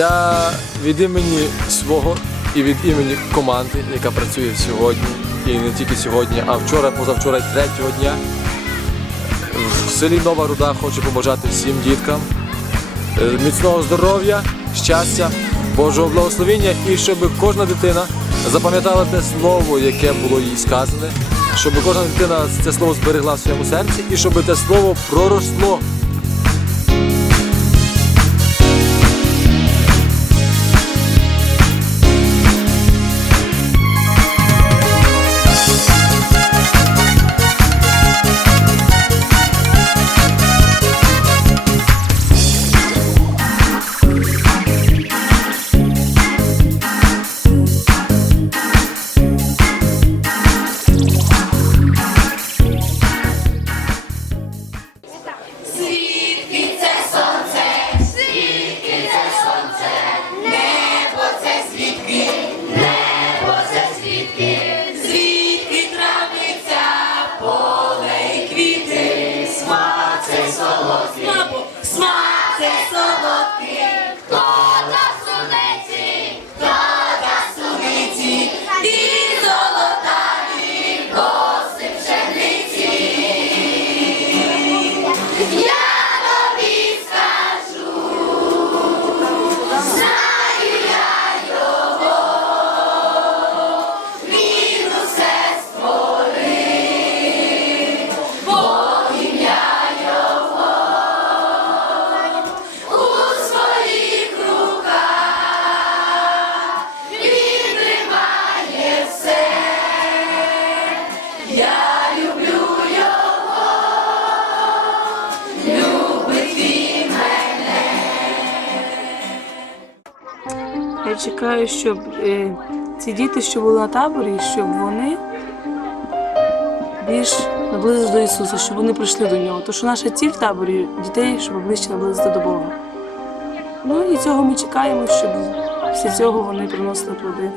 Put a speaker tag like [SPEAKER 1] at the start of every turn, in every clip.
[SPEAKER 1] Я від імені свого і від імені команди, яка працює сьогодні, і не тільки сьогодні, а вчора, позавчора третього дня. В селі Нова Руда хочу побажати всім діткам е, міцного здоров'я, щастя, Божого благословення і щоб кожна дитина запам'ятала те слово, яке було їй сказане, щоб кожна дитина це слово зберегла в своєму серці і щоб те слово проросло.
[SPEAKER 2] Щоб е, ці діти, що були на таборі, щоб вони більш наблизились до Ісуса, щоб вони прийшли до нього. Тому що наша ціль в таборі дітей, щоб ближче наблизити до Бога. Ну і цього ми чекаємо, щоб після цього вони приносили плоди.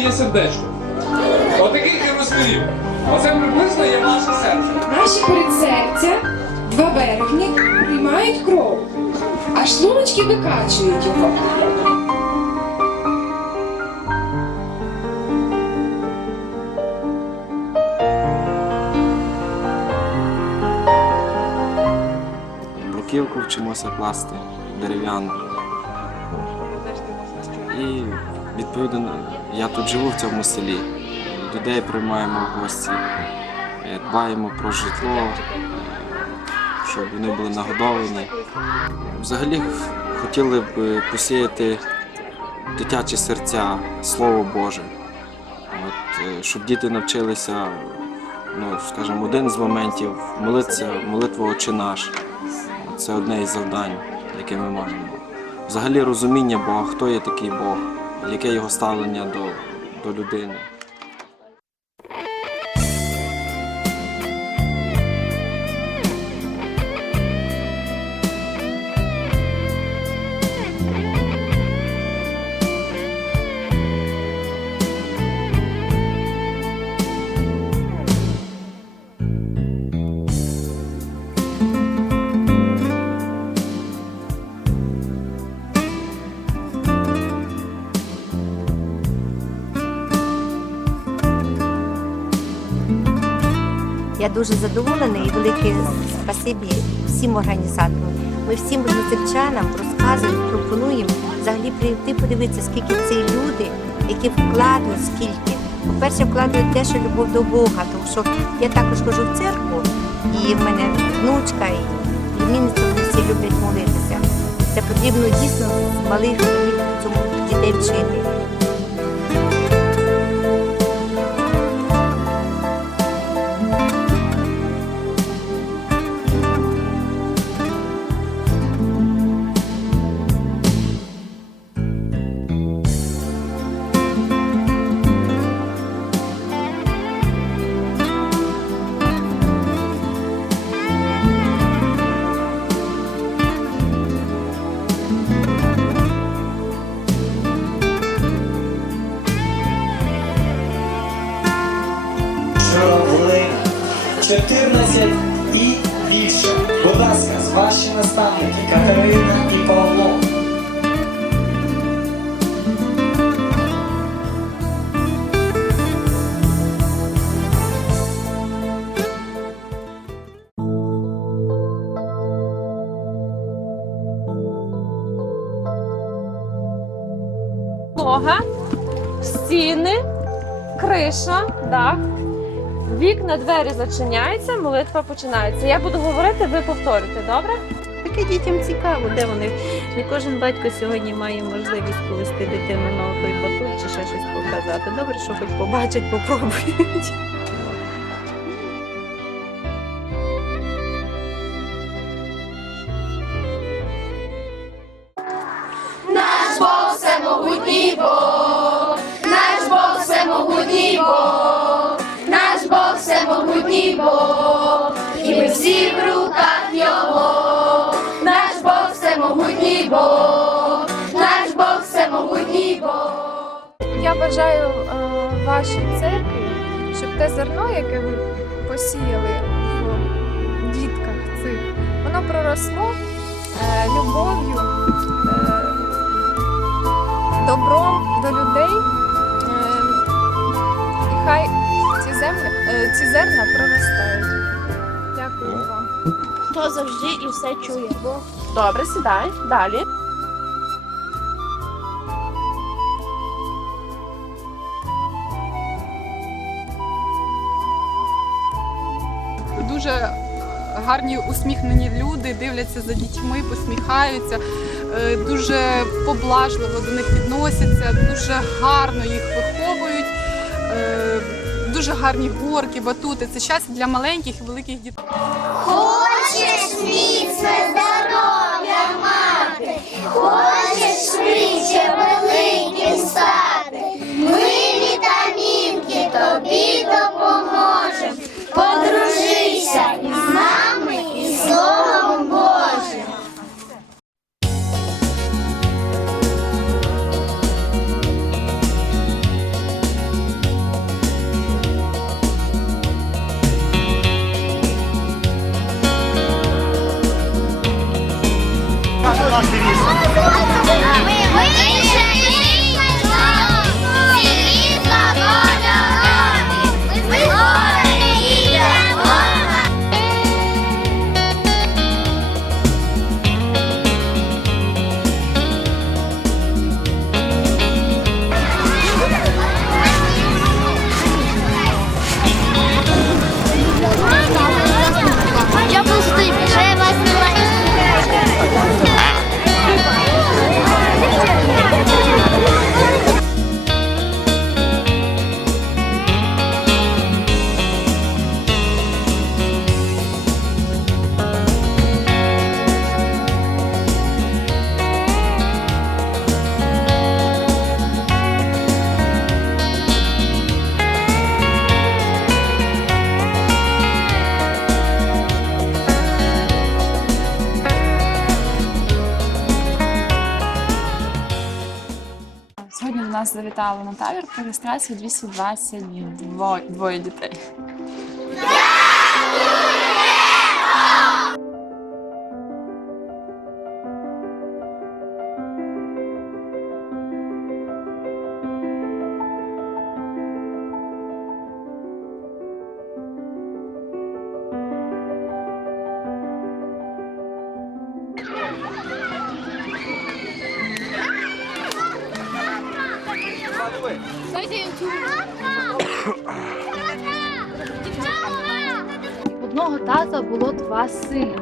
[SPEAKER 3] Є сердечко. Отакий і розповів. Оце приблизно є ваше серце.
[SPEAKER 4] Наші передсердя, два верхні, приймають кров, а шлуночки викачують його.
[SPEAKER 5] бруківку вчимося класти дерев'яну. І відповідно я тут живу в цьому селі. Людей приймаємо в гості, е, дбаємо про житло, е, щоб вони були нагодовані. Взагалі хотіли б посіяти дитячі серця, Слово Боже. От, е, щоб діти навчилися, ну, скажімо, один з моментів молитися, молитву Отче наш. Це одне із завдань, яке ми маємо. Взагалі розуміння Бога, хто є такий Бог, яке його ставлення до, до людини.
[SPEAKER 6] Я дуже задоволена і велике спасибі всім організаторам. Ми всім односельчанам розказуємо, пропонуємо взагалі прийти подивитися, скільки це люди, які вкладуть скільки. По-перше, вкладають те, що любов до Бога, тому що я також ходжу в церкву, і в мене внучка і племінниця, всі люблять молитися. Це потрібно дійсно малих дітей вчити.
[SPEAKER 7] it. Вікна, двері зачиняються, молитва починається. Я буду говорити, ви повторюєте, добре?
[SPEAKER 6] Таке дітям цікаво, де вони. Не кожен батько сьогодні має можливість повести дитину на той батут чи ще щось показати. Добре, що хоч побачать, попробують.
[SPEAKER 8] Всі в руках Його, наш Бог всемогутній Бог, наш Бог всемогутній Бог.
[SPEAKER 9] Я бажаю е, вашій церкві, щоб те зерно, яке ви посіяли в дітках цих, воно проросло е, любов'ю, е, добром до людей. Е, і хай ці, землі, е, ці зерна проростають. Дякую вам.
[SPEAKER 7] Хто завжди і все чує. Добре, сідай. Далі.
[SPEAKER 10] дуже гарні усміхнені люди, дивляться за дітьми, посміхаються, е, дуже поблажливо до них відносяться, дуже гарно їх виховують. Дуже гарні горки, батути. Це час для маленьких і великих дітей.
[SPEAKER 8] Хочеш міцне здоров'я мати, хочеш швидше великим стати. Ми вітамінки тобі допоможем.
[SPEAKER 10] Завітали на табір по реєстрації 222 двоє дітей.
[SPEAKER 9] Тата було два сини.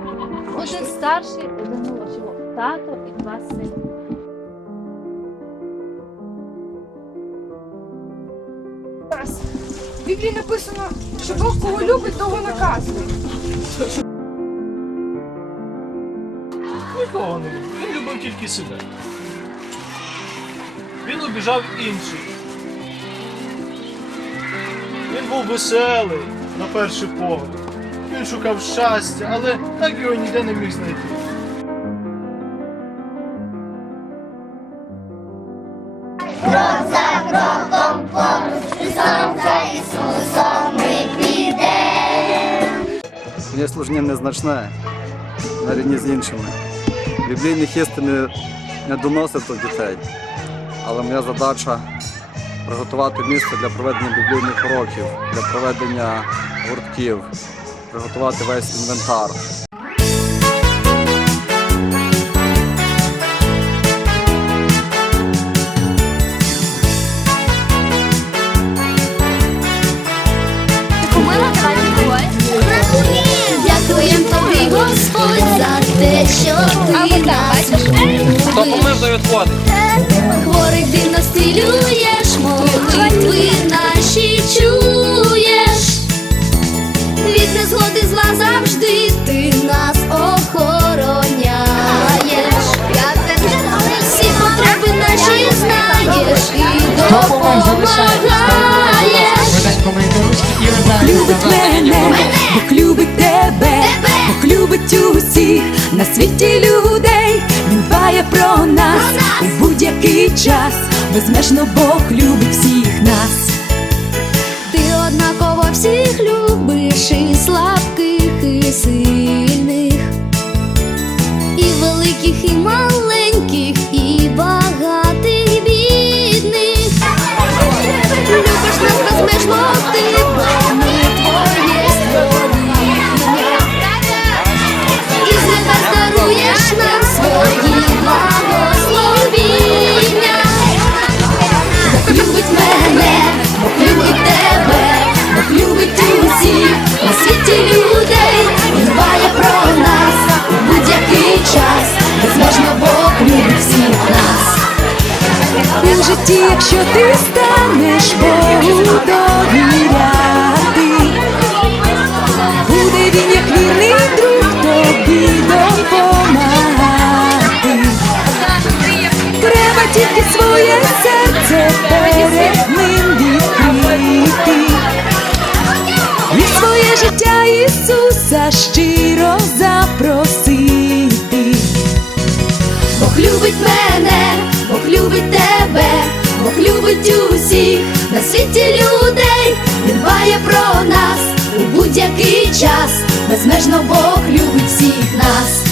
[SPEAKER 9] Один старший, один молодший. Тато і два сини.
[SPEAKER 4] В Біблії написано, що Бог кого любить, того наказує.
[SPEAKER 11] Нікого не любив. Він любив тільки себе. Він обіжав інших. Він був веселий на перший погляд. Він шукав щастя, але так його ніде не міг знайти.
[SPEAKER 8] Крок за кроком поруч, Ісусом за Ісусом ми підемо.
[SPEAKER 12] Моє служіння незначне на рівні з іншими. Біблійних істин не доносив до дітей, але моя задача приготувати місце для проведення біблійних уроків, для проведення гуртків, приготувати весь інвентар.
[SPEAKER 13] Любить мене, Бог любить тебе, Бог любить усіх. На світі людей. Він дбає про нас. У будь-який час. Безмежно Бог любить всіх Житті, якщо ти станеш Богу довіряти,
[SPEAKER 8] час, безмежно Бог любить всіх нас.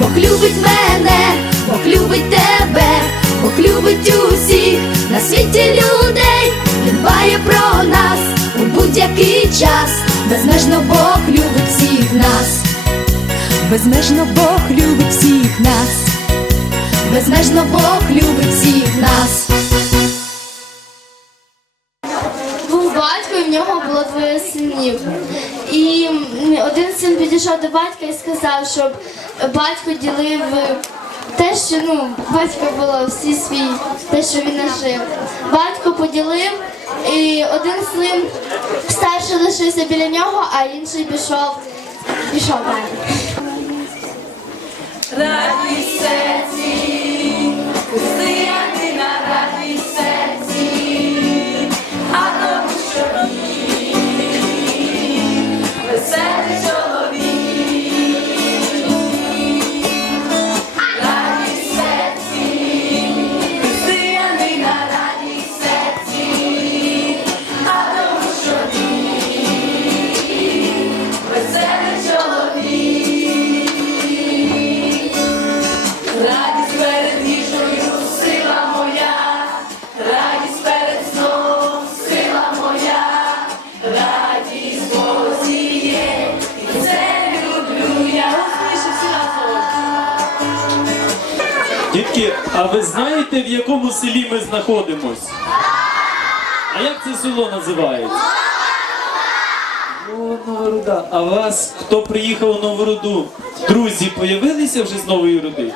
[SPEAKER 8] Бог любить мене, Бог любить тебе, Бог любить усіх на світі людей, Він дбає про нас у будь-який час, безмежно Бог любить всіх нас.
[SPEAKER 13] Безмежно Бог любить всіх нас.
[SPEAKER 8] Безмежно Бог любить всіх нас.
[SPEAKER 14] Був батько, і в нього було двоє синів. І один син підійшов до батька і сказав, щоб батько ділив те, що ну, батька було всі свій, те, що він нажив. Батько поділив, і один син старший лишився біля нього, а інший пішов, пішов далі.
[SPEAKER 13] Радість серці, а
[SPEAKER 15] ви знаєте, в якому селі ми знаходимось? А як це село називається? О, Нова Руда. А вас, хто приїхав у Нову Руду? Друзі, появилися вже з Нової Руди?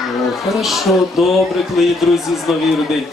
[SPEAKER 15] О, хорошо, добре, коли друзі з Нової Руди.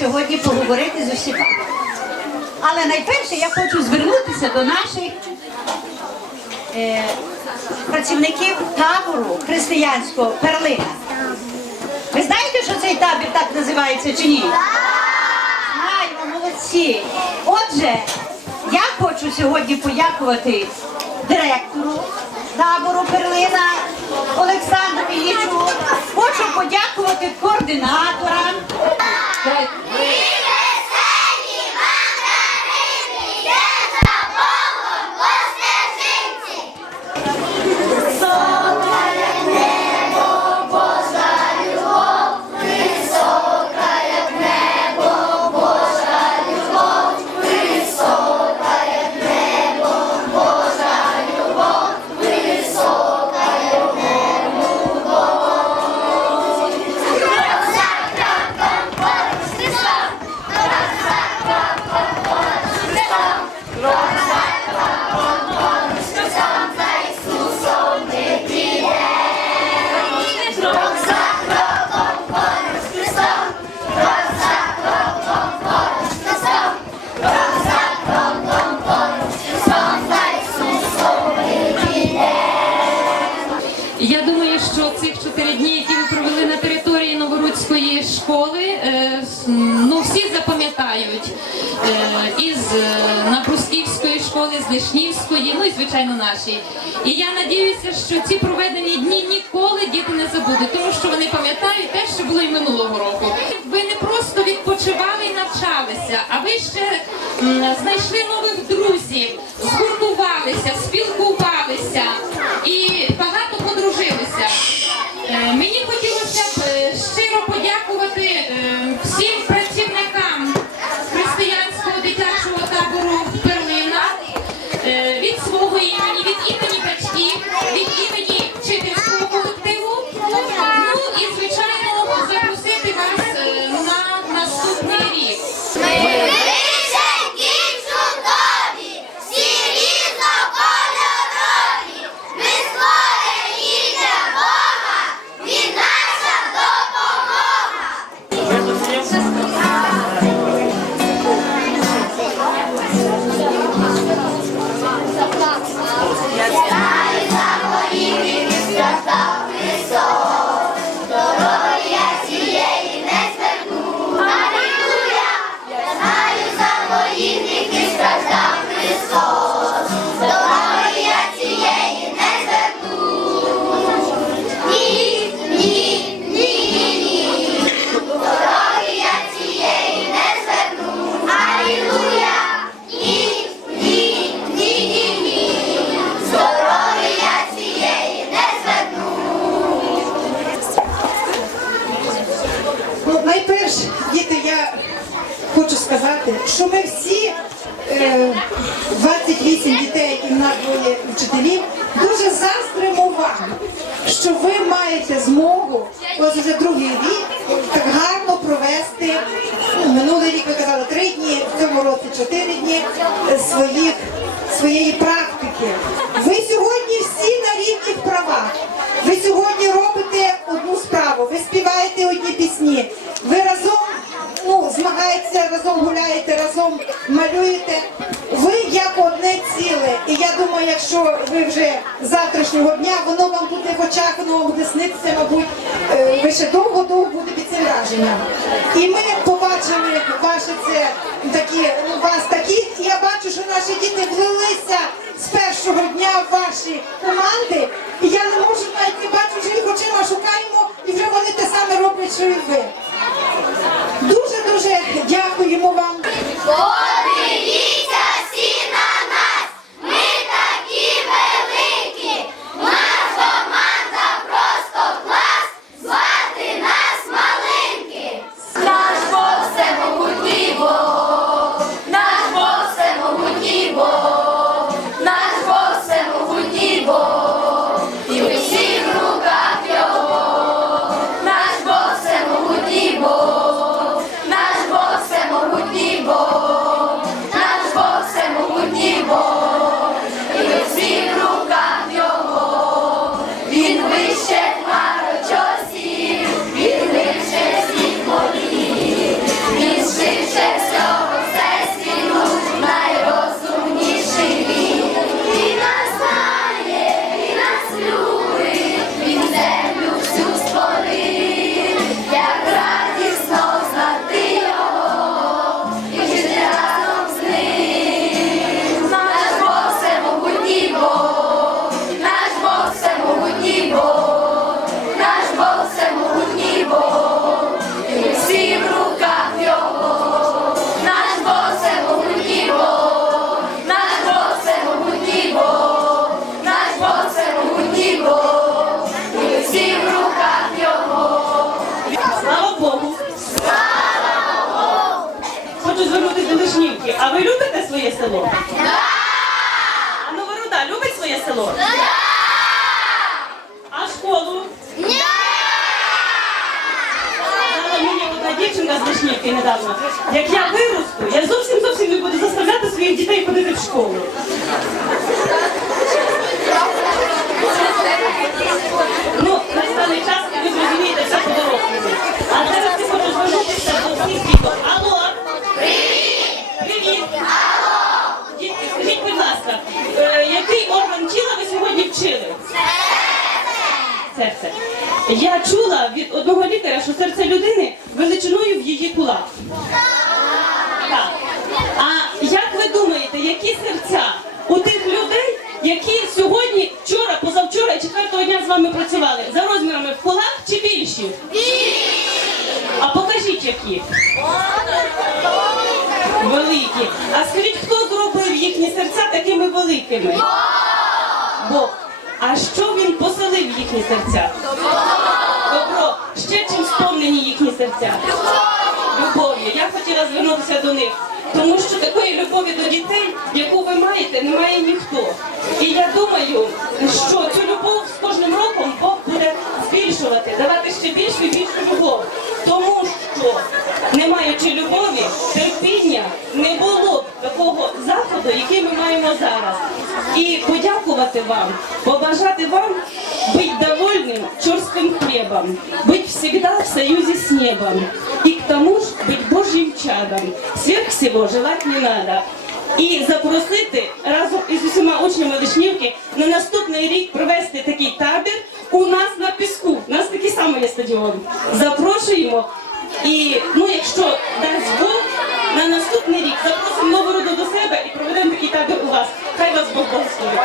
[SPEAKER 16] Сьогодні поговорити з усіма. Але найперше я хочу звернутися до наших е, працівників табору християнського перлина. Ви знаєте, що цей табір так називається чи ні? Знаємо, молодці. Отже, я хочу сьогодні подякувати директору табору перлина Олександру Іллічу. Хочу подякувати координаторам.
[SPEAKER 17] Року. Ви не просто відпочивали і навчалися, а ви ще знайшли нових друзів, згуртувалися, спілкувалися
[SPEAKER 18] що ви маєте змогу, ось вже другий рік, так гарно провести. ну, Минулий рік ви казали три дні, в цьому році чотири дні е, своїх, своєї практики. Ви сьогодні всі на рівних правах. Ви сьогодні робите одну справу, ви співаєте одні пісні, ви разом ну, змагаєтеся, разом гуляєте, разом малюєте. І я думаю, якщо ви вже завтрашнього дня, воно вам буде в очах, воно вам буде снитися, мабуть, е, ви ще довго-довго будете під цим враженням. І ми побачили ваше це такі, ну, вас такі, і я бачу, що наші діти влилися з першого дня в ваші команди. І я не можу навіть не бачу, що їх очима шукаємо, і вже вони те саме роблять, що і ви. Дуже дуже дякуємо вам.
[SPEAKER 19] Село? А Новоруда любить своє село? А школу? Сказала мені одна дівчинка з Вишнівки недавно. Як я виросту, я зовсім зовсім не буду заставляти своїх дітей ходити в школу. Ну, настаний час, і ви зрозумієте все по-дорослому. А зараз я хочу звернутися до всіх діток. Я чула від одного лікаря, що серце людини величиною в її кулак. Так. А як ви думаєте, які серця у тих людей, які сьогодні, вчора, позавчора і четвертого дня з вами працювали, за розмірами в кулак чи більші? А покажіть які. Великі. А скажіть, хто зробив їхні серця такими великими? Бог. А що він поселив в їхні серця? Добро. Ще чим сповнені їхні серця? Любов'ю. Я хотіла звернутися до них. Тому що такої любові до дітей, яку ви маєте, не має ніхто. І я думаю, що цю любов з кожним роком Бог буде збільшувати, давати ще більшу і більшу любов. Тому що, не маючи любові, терпіння не було б такого заходу, який ми маємо зараз. І подякувати вам, союзе с небом и к тому же быть Божьим чадом. Сверх всего желать не надо. І запросити разом із усіма учнями Вишнівки на наступний рік провести такий табір у нас на піску. У нас такий самий стадіон. Запрошуємо. І ну, якщо дасть Бог, на наступний рік запросимо Новороду до себе і проведемо такий табір у вас. Хай вас Бог благословить.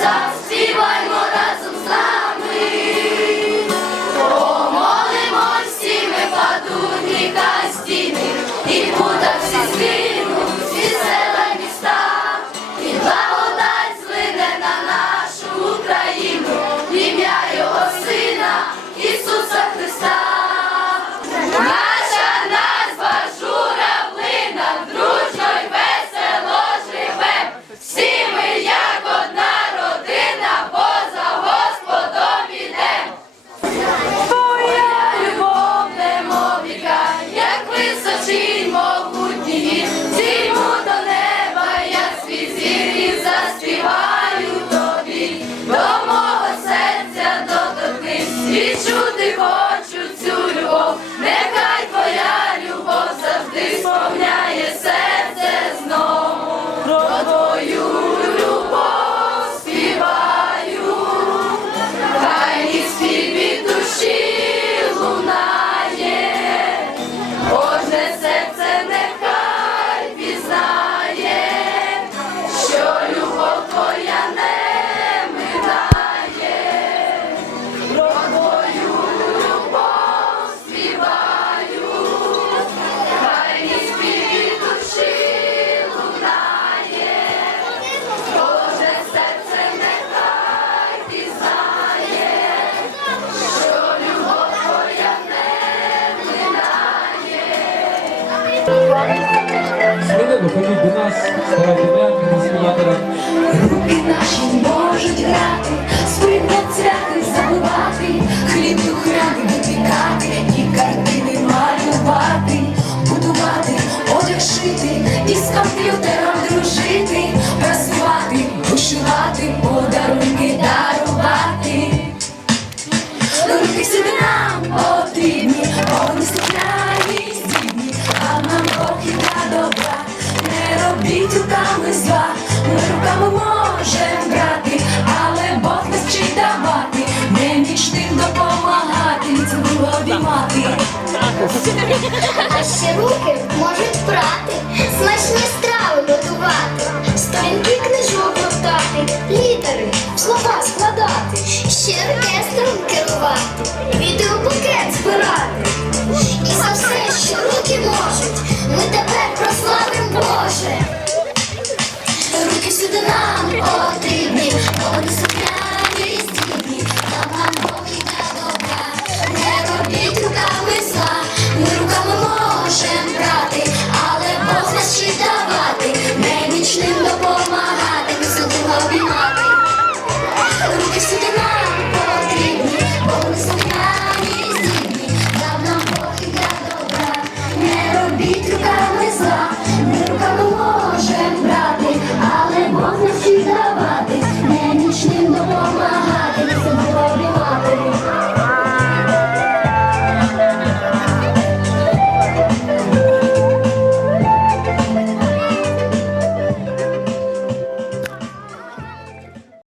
[SPEAKER 13] Ісуса
[SPEAKER 15] нас, ставайте А ще
[SPEAKER 13] руки можуть прати,
[SPEAKER 8] смачні страви готувати.